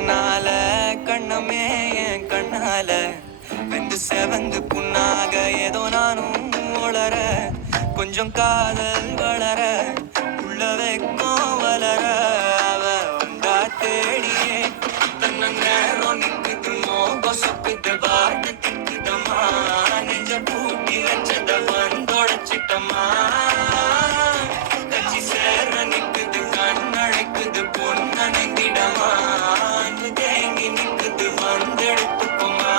தன்னால கண்ணமே என் கண்ணால வெந்து செவந்து புண்ணாக ஏதோ நானும் உளர கொஞ்சம் காதல் வளர உள்ள வெக்கம் வளர அவ வந்தா தேடியே தன்ன நேரம் நிக்குது மோகம் சொக்குது வார்த்தை திக்குதம்மா நெஞ்ச பூட்டி வச்சத வந்தொடச்சிட்டம்மா கட்சி சேர நிக்குது கண்ணழைக்குது பொன்னணைந்திடமா அன்பு தேங்கி நிக்குது வந்தெடுத்துக்குமா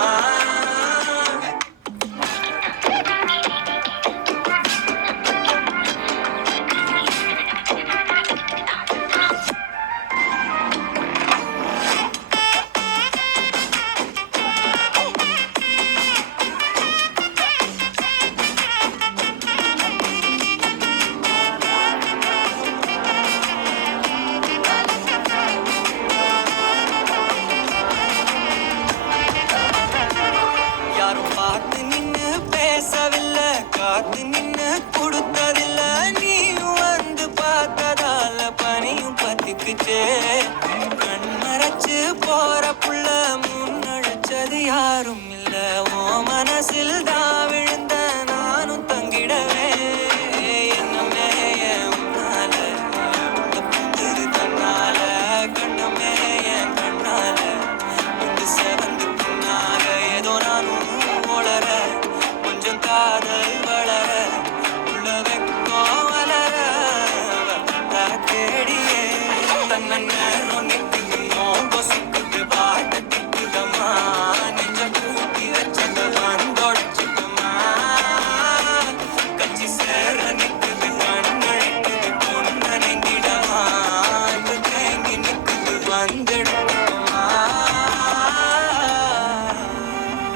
யாரும் பார்த்து நின்னு பேசவில்லை காத்து நின்னு கொடுத்ததில்ல நீயும் வந்து பார்த்ததால பனியும் பத்திக்குச்சே